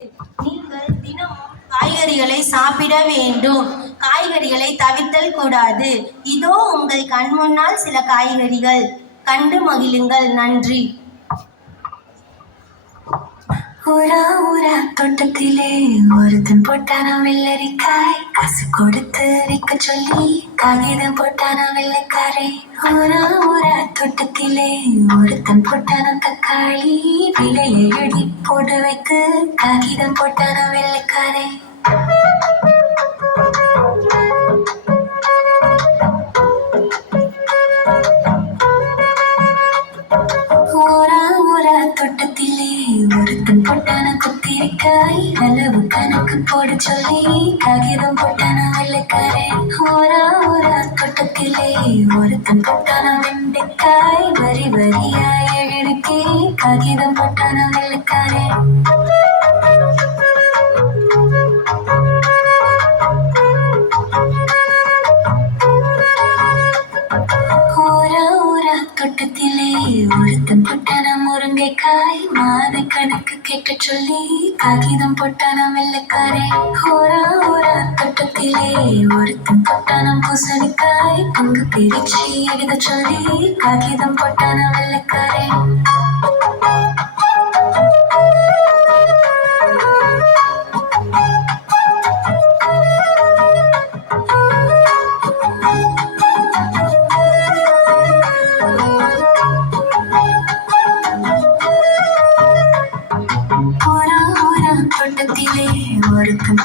நீங்கள் தினமும் காய்கறிகளை சாப்பிட வேண்டும். காய்கறிகளை தவிர்த்தல் கூடாது. இதோ உங்கள் கண் முன்னால் சில காய்கறிகள். கண்டு மகிழுங்கள். நன்றி. ஊரா ஊரா தோட்டத்திலே ஒருத்தன் போட்டானா வெள்ளரிக்காய், காசு கொடுத்து விற்க சொல்லி காகிதம் போட்டானா வெள்ளைக்காரை. ஊரா ஊரா தோட்டத்திலே ஒருத்தன் போட்டானா தக்காளி, விலையை எழுதி போட்டு வைத்து காகிதம் போட்டானா வெள்ளைக்காரை. ஊரா ஊரா தோட்டத்திலே ஒருத்தன் போட்டான குத்திரிக்காய், அளவு கணக்கு போட சொல்லி காகிதம் போட்டான வெள்ளைக்காரை. ஊரா ஊரா தோட்டத்திலே ஒருத்தன் போட்டான வெண்டைக்காய், வரி வரியாய் எழுதி காகிதம் போட்டான வெள்ளைக்காரை. ஊரா ஊரா தோட்டத்திலே ஒருத்தன் போட்டான முருங்கைக்காய், மாத கணக்கு கேட்க சொல்லி காகிதம் போட்டான வெள்ளைக்காரை. ஊரா ஊரா தோட்டத்திலே ஒருத்தன் போட்டான பூசணிக்காய், பங்கு பிரிச்சு எழுத சொல்லி காகிதம் போட்டான வெள்ளைக்காரை. ஊரா ஊரா தோட்டத்திலே ஒருத்தன்